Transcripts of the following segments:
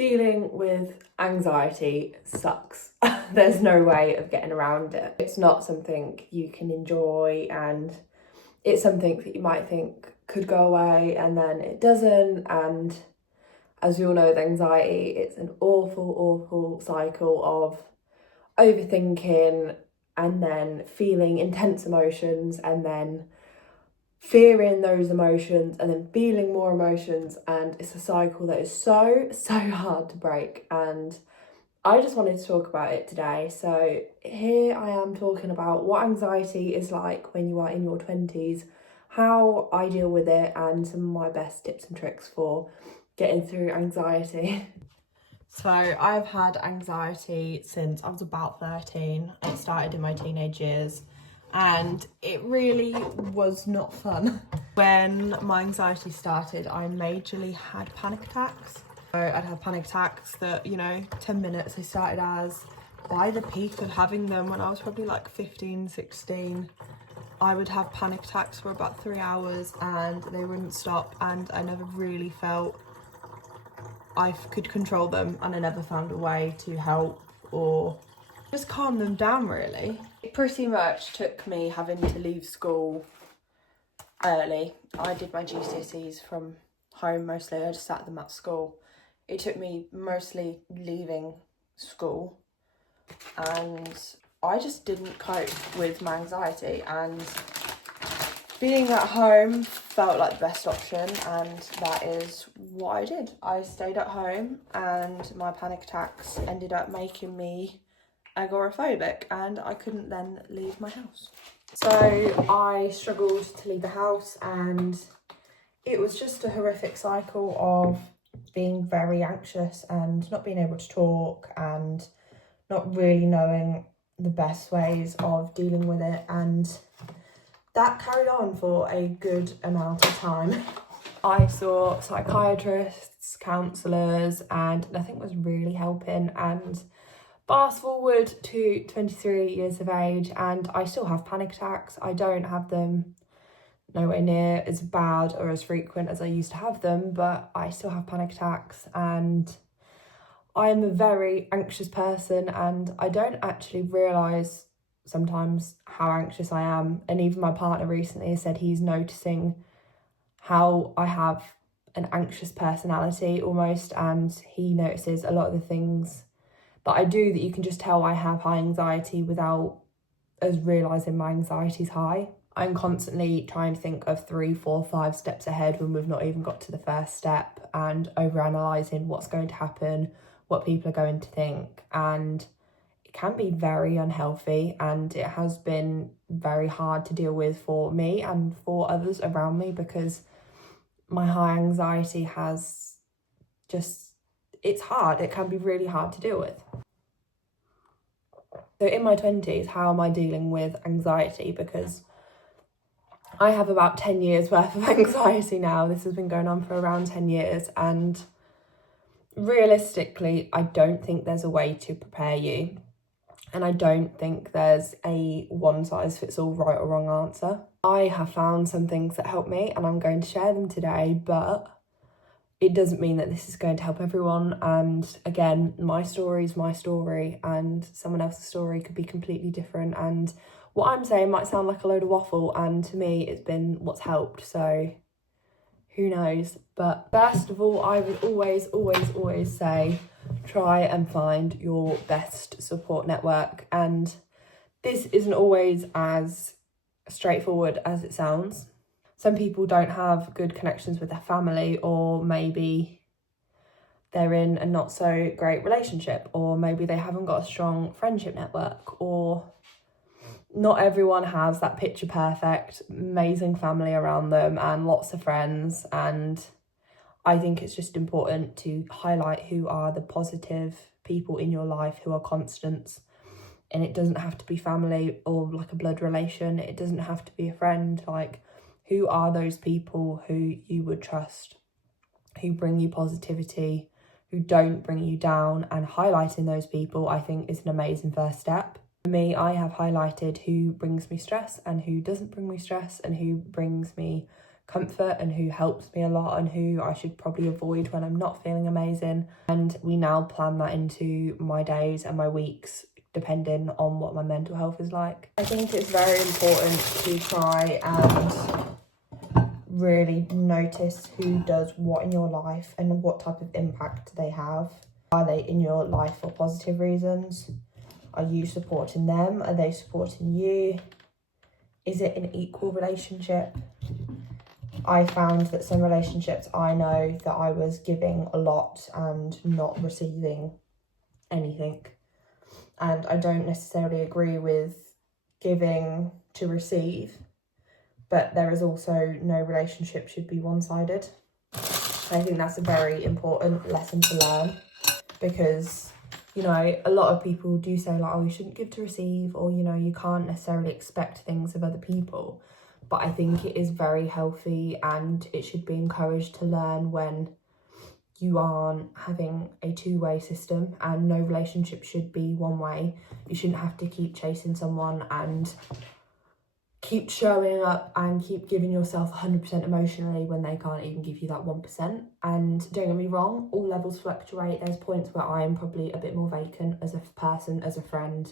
Dealing with anxiety sucks. There's no way of getting around it. It's not something you can enjoy, and it's something that you might think could go away and then it doesn't. And as we all know with anxiety, it's an awful cycle of overthinking and then feeling intense emotions and then fearing those emotions and then feeling more emotions, and it's a cycle that is so hard to break. And I just wanted to talk about it today. So here I am talking about what anxiety is like when you are in your 20s, how I deal with it, and some of my best tips and tricks for getting through anxiety. So I've had anxiety since I was about 13. It started in my teenage years and it really was not fun. When my anxiety started, I majorly had panic attacks. So I'd have panic attacks that, 10 minutes they started as. By the peak of having them when I was probably like 15, 16, I would have panic attacks for about 3 hours and they wouldn't stop, and I never really felt I could control them, and I never found a way to help or just calm them down, really. It pretty much took me having to leave school early. I did my GCSEs from home mostly. I just sat them at school. It took me mostly leaving school, and I just didn't cope with my anxiety, and being at home felt like the best option, and that is what I did. I stayed at home and my panic attacks ended up making me agoraphobic, and I couldn't then leave my house. So I struggled to leave the house, and it was just a horrific cycle of being very anxious and not being able to talk and not really knowing the best ways of dealing with it, and that carried on for a good amount of time. I saw psychiatrists, counsellors, and nothing was really helping. And fast forward to 23 years of age, and I still have panic attacks. I don't have them nowhere near as bad or as frequent as I used to have them, but I still have panic attacks, and I'm a very anxious person, and I don't actually realise sometimes how anxious I am. And even my partner recently said he's noticing how I have an anxious personality almost, and he notices a lot of the things that I do that you can just tell I have high anxiety without us realising my anxiety's high. I'm constantly trying to think of 3, 4, 5 steps ahead when we've not even got to the first step, and overanalyzing what's going to happen, what people are going to think, and it can be very unhealthy, and it has been very hard to deal with for me and for others around me, because my high anxiety has it's hard. It can be really hard to deal with. So in my 20s, how am I dealing with anxiety? Because I have about 10 years worth of anxiety now. This has been going on for around 10 years, and realistically, I don't think there's a way to prepare you. And I don't think there's a one-size-fits-all right or wrong answer. I have found some things that help me, and I'm going to share them today, but it doesn't mean that this is going to help everyone. And again, my story is my story, and someone else's story could be completely different. And what I'm saying might sound like a load of waffle, and to me, it's been what's helped. So who knows? But first of all, I would always say, try and find your best support network. And this isn't always as straightforward as it sounds. Some people don't have good connections with their family, or maybe they're in a not so great relationship, or maybe they haven't got a strong friendship network, or not everyone has that picture perfect, amazing family around them and lots of friends. And I think it's just important to highlight who are the positive people in your life, who are constants. And it doesn't have to be family or like a blood relation. It doesn't have to be a friend. Like, who are those people who you would trust, who bring you positivity, who don't bring you down? And highlighting those people, I think, is an amazing first step. For me, I have highlighted who brings me stress and who doesn't bring me stress, and who brings me comfort and who helps me a lot and who I should probably avoid when I'm not feeling amazing. And we now plan that into my days and my weeks depending on what my mental health is like. I think it's very important to try and really notice who does what in your life and what type of impact they have. Are they in your life for positive reasons? Are you supporting them? Are they supporting you? Is it an equal relationship? I found that some relationships I know that I was giving a lot and not receiving anything. And I don't necessarily agree with giving to receive, but there is also no relationship should be one-sided. I think that's a very important lesson to learn because, you know, a lot of people do say like, oh, you shouldn't give to receive, or, you know, you can't necessarily expect things of other people. But I think it is very healthy and it should be encouraged to learn when you aren't having a two-way system, and no relationship should be one way. You shouldn't have to keep chasing someone and keep showing up and keep giving yourself 100% emotionally when they can't even give you that 1%. And don't get me wrong, all levels fluctuate. There's points where I am probably a bit more vacant as a person, as a friend,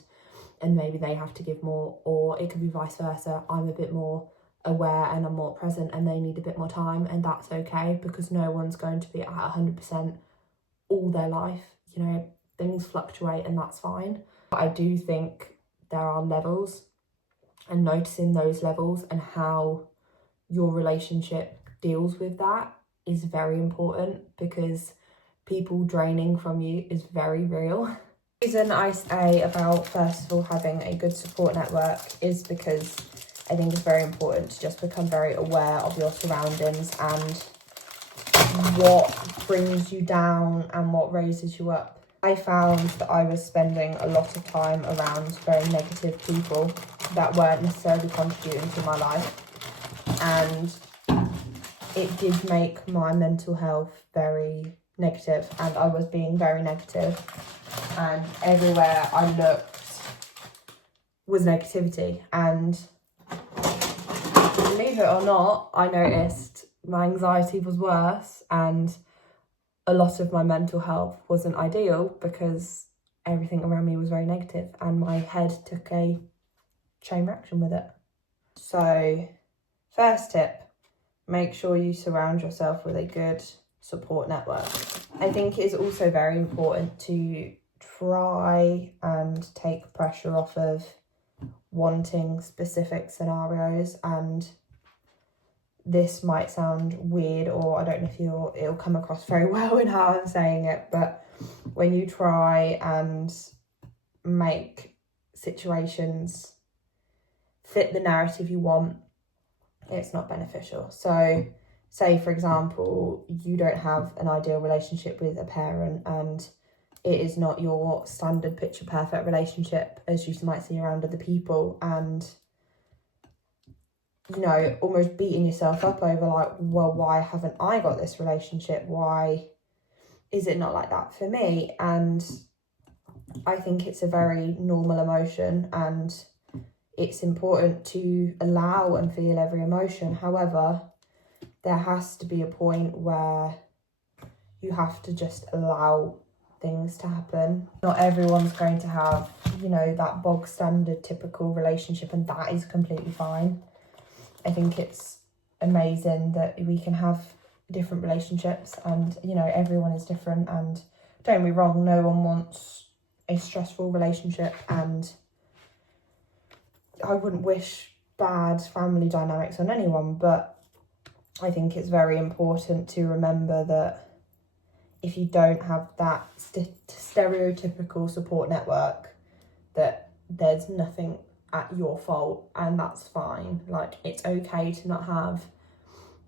and maybe they have to give more, or it could be vice versa. I'm a bit more aware and I'm more present and they need a bit more time, and that's okay because no one's going to be at 100% all their life. You know, things fluctuate and that's fine. But I do think there are levels, and noticing those levels and how your relationship deals with that is very important, because people draining from you is very real. The reason I say about, first of all, having a good support network is because I think it's very important to just become very aware of your surroundings and what brings you down and what raises you up. I found that I was spending a lot of time around very negative people that weren't necessarily contributing to my life, and it did make my mental health very negative, and I was being very negative, and everywhere I looked was negativity. And believe it or not, I noticed my anxiety was worse and a lot of my mental health wasn't ideal because everything around me was very negative and my head took a chain reaction with it. So, first tip, make sure you surround yourself with a good support network. I think it is also very important to try and take pressure off of wanting specific scenarios, and this might sound weird, or I don't know if it'll come across very well in how I'm saying it, but when you try and make situations fit the narrative you want, it's not beneficial. So say, for example, you don't have an ideal relationship with a parent and it is not your standard picture perfect relationship as you might see around other people, and you know, almost beating yourself up over like, well, why haven't I got this relationship? Why is it not like that for me? And I think it's a very normal emotion and it's important to allow and feel every emotion. However, there has to be a point where you have to just allow things to happen. Not everyone's going to have, you know, that bog standard typical relationship, and that is completely fine. I think it's amazing that we can have different relationships, and, you know, everyone is different, and don't get me wrong, no one wants a stressful relationship, and I wouldn't wish bad family dynamics on anyone, but I think it's very important to remember that if you don't have that stereotypical support network, that there's nothing at your fault, and that's fine. Like, it's okay to not have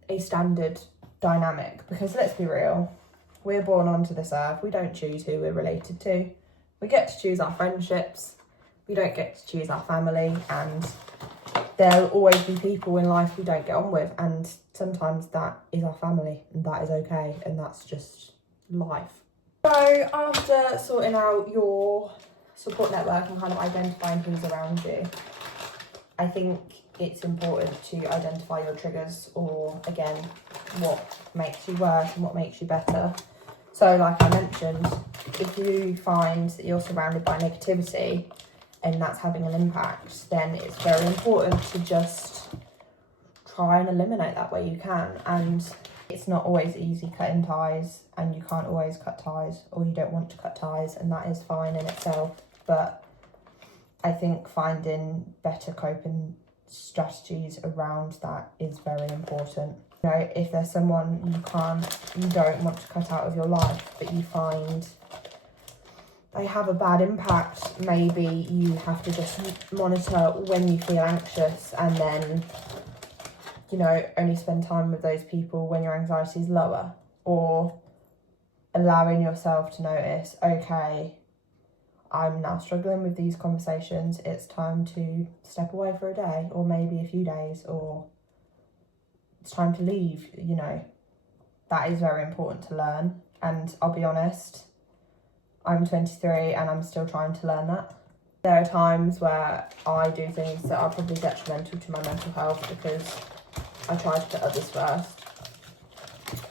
a standard dynamic, because let's be real, we're born onto this earth, we don't choose who we're related to. We get to choose our friendships, we don't get to choose our family, and there'll always be people in life we don't get on with, and sometimes that is our family, and that is okay, and that's just life. So after sorting out your support network and kind of identifying who's around you, I think it's important to identify your triggers, or again, what makes you worse and what makes you better. So like I mentioned, if you find that you're surrounded by negativity and that's having an impact, then it's very important to just try and eliminate that where you can. And it's not always easy cutting ties, and you can't always cut ties, or you don't want to cut ties, and that is fine in itself. But I think finding better coping strategies around that is very important. You know, if there's someone you don't want to cut out of your life, but you find they have a bad impact, maybe you have to just monitor when you feel anxious, and then, you know, only spend time with those people when your anxiety is lower, or allowing yourself to notice, okay, I'm now struggling with these conversations, it's time to step away for a day, or maybe a few days, or it's time to leave. You know, that is very important to learn. And I'll be honest, I'm 23 and I'm still trying to learn that. There are times where I do things that are probably detrimental to my mental health because I try to put others first.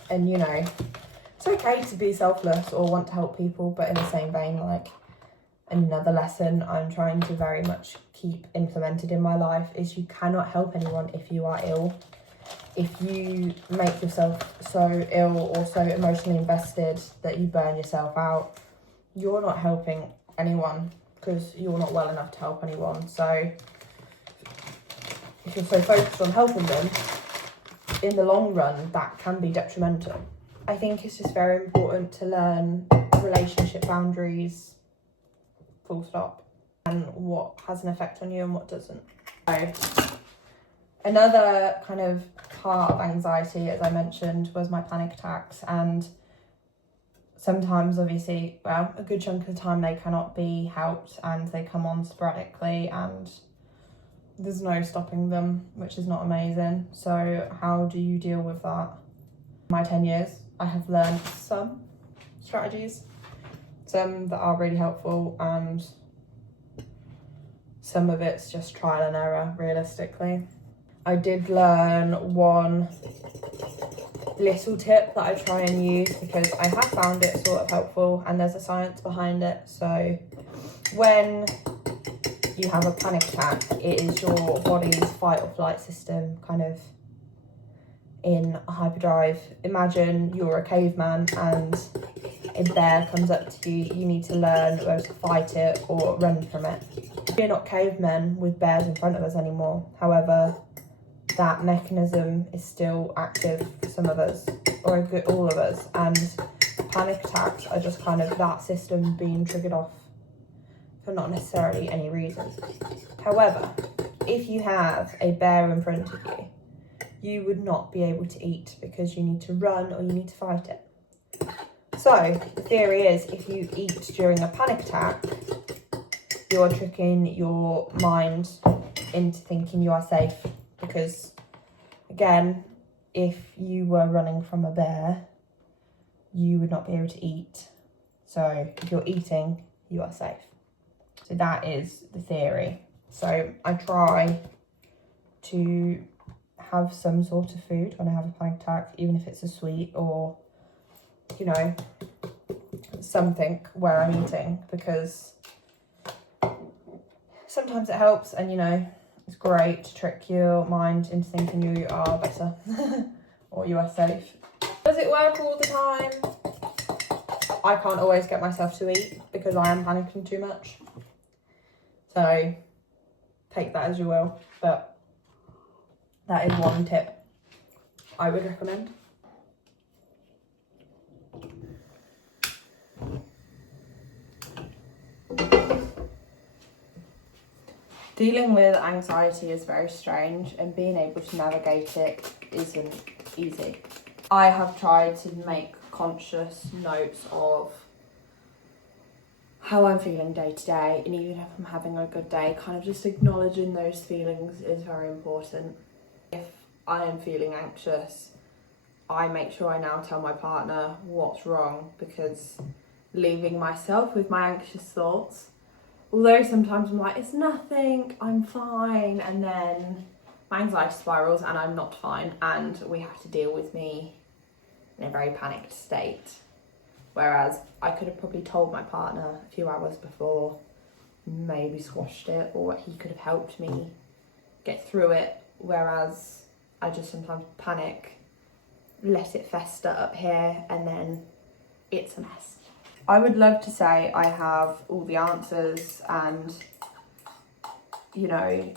And, you know, it's okay to be selfless or want to help people, but in the same vein, like, another lesson I'm trying to very much keep implemented in my life is you cannot help anyone if you are ill. If you make yourself so ill or so emotionally invested that you burn yourself out, you're not helping anyone because you're not well enough to help anyone. So if you're so focused on helping them, in the long run, that can be detrimental. I think it's just very important to learn relationship boundaries, full stop, and what has an effect on you and what doesn't. So another kind of part of anxiety, as I mentioned, was my panic attacks. And sometimes, obviously, well, a good chunk of the time they cannot be helped and they come on sporadically and there's no stopping them, which is not amazing. So how do you deal with that? In my 10 years, I have learned some strategies, some that are really helpful, and some of it's just trial and error, realistically. I did learn one little tip that I try and use because I have found it sort of helpful and there's a science behind it. So when you have a panic attack, it is your body's fight or flight system kind of in hyperdrive. Imagine you're a caveman and a bear comes up to you. You need to learn whether to fight it or run from it. We're not cavemen with bears in front of us anymore. However, that mechanism is still active for some of us, or all of us, and panic attacks are just kind of that system being triggered off for not necessarily any reason. However, if you have a bear in front of you, you would not be able to eat because you need to run or you need to fight it. So the theory is, if you eat during a panic attack, you're tricking your mind into thinking you are safe. Because, again, if you were running from a bear, you would not be able to eat. So if you're eating, you are safe. So that is the theory. So I try to have some sort of food when I have a panic attack, even if it's a sweet or, you know, something where I'm eating, because sometimes it helps, and, you know, it's great to trick your mind into thinking you are better or you are safe. Does it work all the time? I can't always get myself to eat because I am panicking too much. So take that as you will, but that is one tip I would recommend. Dealing with anxiety is very strange, and being able to navigate it isn't easy. I have tried to make conscious notes of how I'm feeling day to day, and even if I'm having a good day, kind of just acknowledging those feelings is very important. If I am feeling anxious, I make sure I now tell my partner what's wrong, because leaving myself with my anxious thoughts, although sometimes I'm like, it's nothing, I'm fine, and then my anxiety spirals and I'm not fine, and we have to deal with me in a very panicked state. Whereas I could have probably told my partner a few hours before, maybe squashed it, or he could have helped me get through it. Whereas I just sometimes panic, let it fester up here, and then it's a mess. I would love to say I have all the answers and, you know,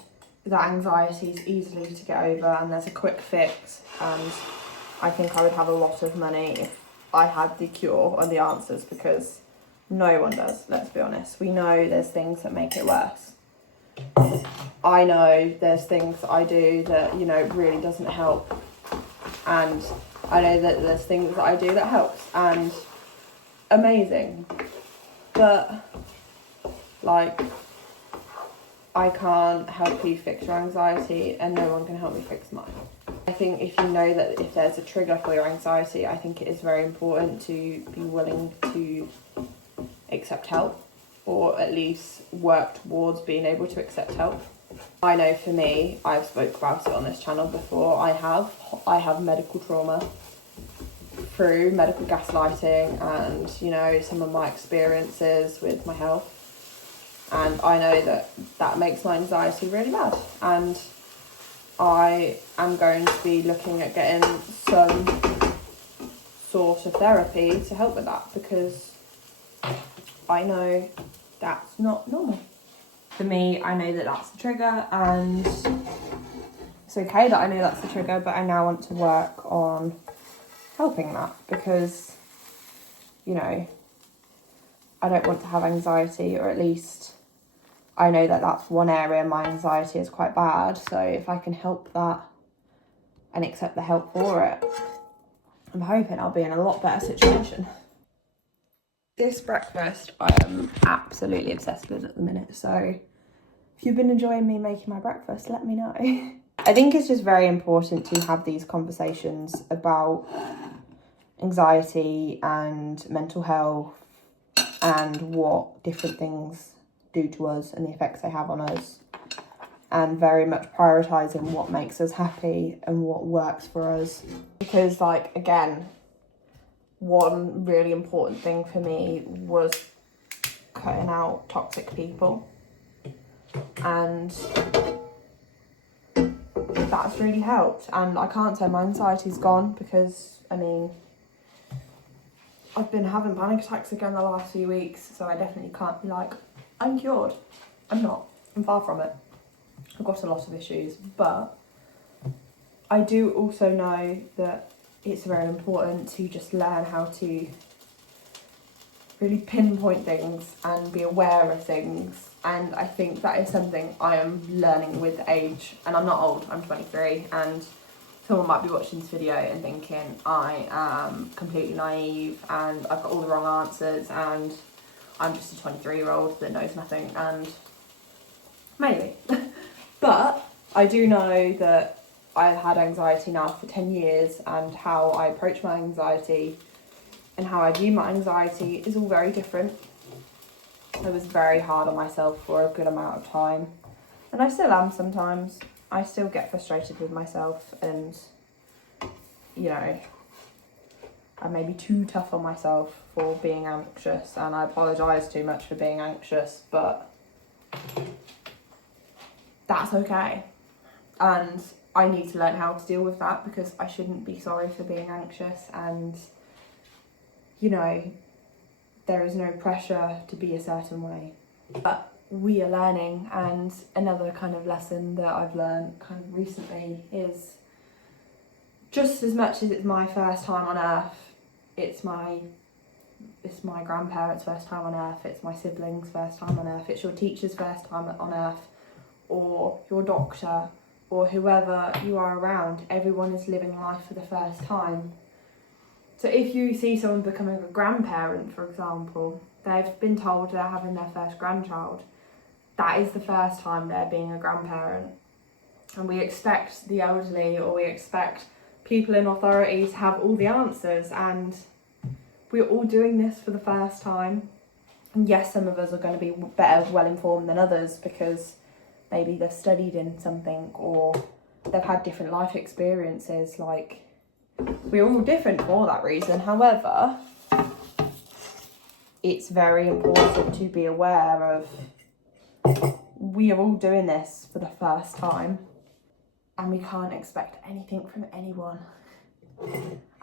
that anxiety is easily to get over and there's a quick fix, and I think I would have a lot of money if I had the cure or the answers, because no one does, let's be honest. We know there's things that make it worse. I know there's things that I do that, you know, really doesn't help, and I know that there's things that I do that helps, and amazing, but like, I can't help you fix your anxiety and no one can help me fix mine. I think if you know that if there's a trigger for your anxiety, I think it is very important to be willing to accept help, or at least work towards being able to accept help. I know for me, I've spoke about it on this channel before, I have medical trauma through medical gaslighting and, you know, some of my experiences with my health. And I know that makes my anxiety really bad. And I am going to be looking at getting some sort of therapy to help with that, because I know that's not normal. For me, I know that that's the trigger, and it's okay that I know that's the trigger, but I now want to work on helping that, because, you know, I don't want to have anxiety, or at least I know that that's one area my anxiety is quite bad. So if I can help that and accept the help for it, I'm hoping I'll be in a lot better situation. This breakfast I am absolutely obsessed with at the minute, so if you've been enjoying me making my breakfast, let me know. I think it's just very important to have these conversations about anxiety and mental health and what different things do to us and the effects they have on us, and very much prioritising what makes us happy and what works for us. Because, like, again, one really important thing for me was cutting out toxic people, and that's really helped. And I can't say my anxiety's gone, because, I mean, I've been having panic attacks again the last few weeks, so I definitely can't be like, I'm cured. I'm not. I'm far from it. I've got a lot of issues, but I do also know that it's very important to just learn how to really pinpoint things and be aware of things. And I think that is something I am learning with age. And I'm not old, I'm 23, and someone might be watching this video and thinking I am completely naive and I've got all the wrong answers and I'm just a 23-year-old that knows nothing, and maybe. But I do know that I've had anxiety now for 10 years, and how I approach my anxiety and how I view my anxiety is all very different. I was very hard on myself for a good amount of time, and I still am sometimes. I still get frustrated with myself, and, you know, I may be too tough on myself for being anxious, and I apologise too much for being anxious, but that's okay. And I need to learn how to deal with that, because I shouldn't be sorry for being anxious, and, you know, there is no pressure to be a certain way. But we are learning, and another kind of lesson that I've learned kind of recently is, just as much as it's my first time on earth, it's my grandparents' first time on earth, it's my siblings' first time on earth, it's your teacher's first time on earth, or your doctor, or whoever you are around. Everyone is living life for the first time. So if you see someone becoming a grandparent, for example, they've been told they're having their first grandchild. That is the first time they're being a grandparent. And we expect the elderly, or we expect people in authority to have all the answers, and we're all doing this for the first time. And yes, some of us are going to be better well informed than others, because maybe they've studied in something, or they've had different life experiences. Like, we're all different for that reason. However, it's very important to be aware of, we are all doing this for the first time and we can't expect anything from anyone.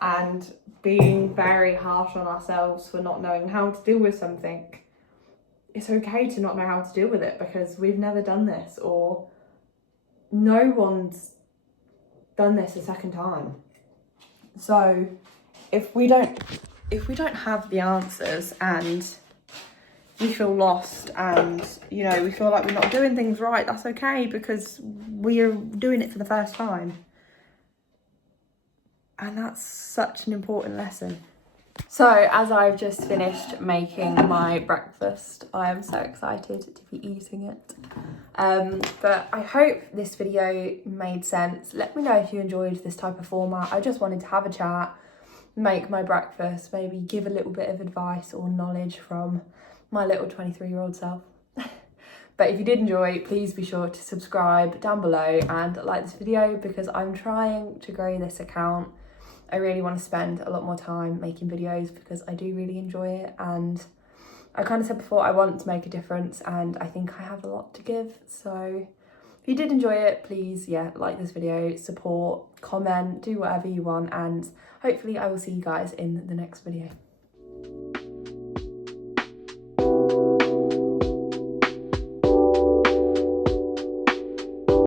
And being very harsh on ourselves for not knowing how to deal with something, it's okay to not know how to deal with it because we've never done this, or no one's done this a second time. So if we don't have the answers and we feel lost and, you know, we feel like we're not doing things right, that's okay, because we are doing it for the first time. And that's such an important lesson. So as I've just finished making my breakfast, I am so excited to be eating it. But I hope this video made sense. Let me know if you enjoyed this type of format. I just wanted to have a chat, make my breakfast, maybe give a little bit of advice or knowledge from my little 23-year-old self. But if you did enjoy, please be sure to subscribe down below and like this video, because I'm trying to grow this account. I really want to spend a lot more time making videos because I do really enjoy it, and I kind of said before, I want to make a difference and I think I have a lot to give. So if you did enjoy it, please, like this video, support, comment, do whatever you want, and hopefully I will see you guys in the next video.